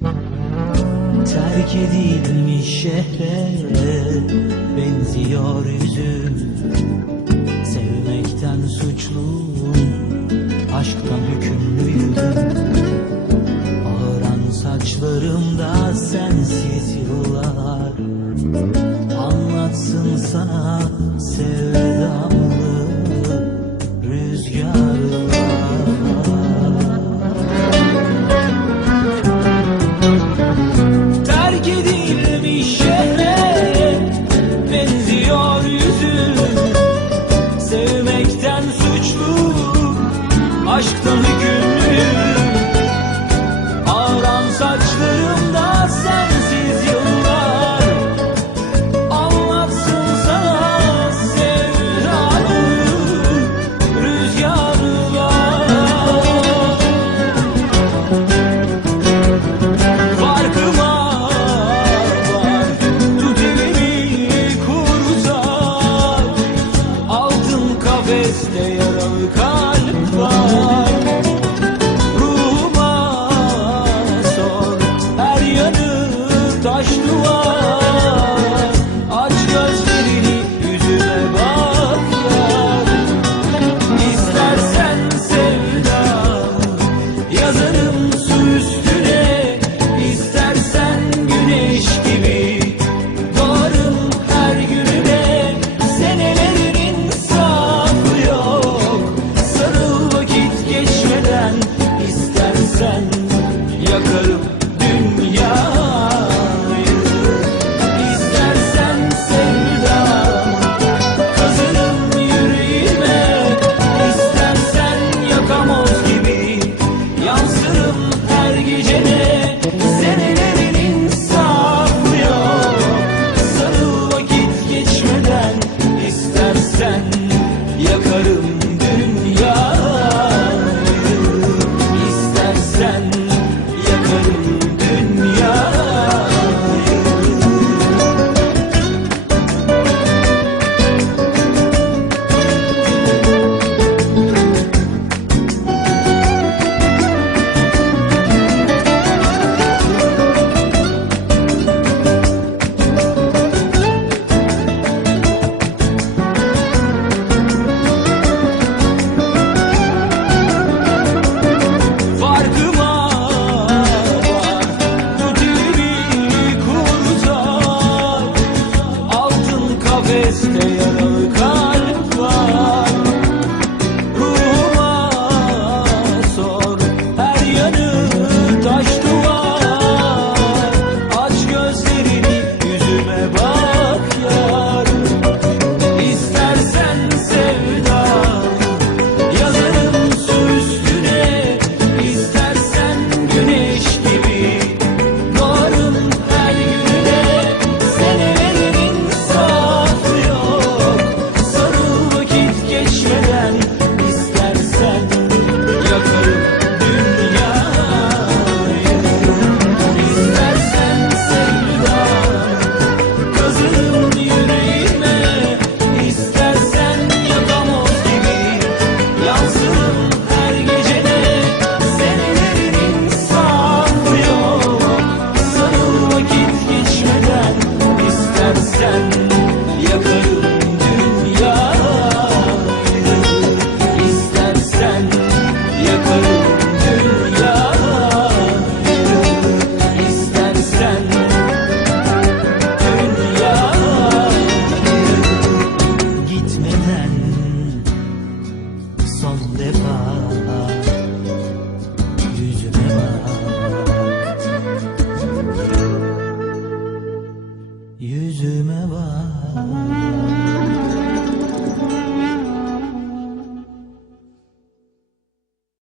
Terk edilmiş şehre benziyor yüzüm Sevmekten suçluyum, aşktan hükümlüyüm. Ağıran saçlarımda sensiz yıllar. Anlatsın sana sevdamı aşktan hükümlü Ağran saçlarımda sensiz yıllar. Anlatsın sana sevdanı rüzgarlar Farkıma var tut elimi kurtar. Altın kafeste yaralı kal. Oh. son defa. Yüzüme bak. Yüzüme bak.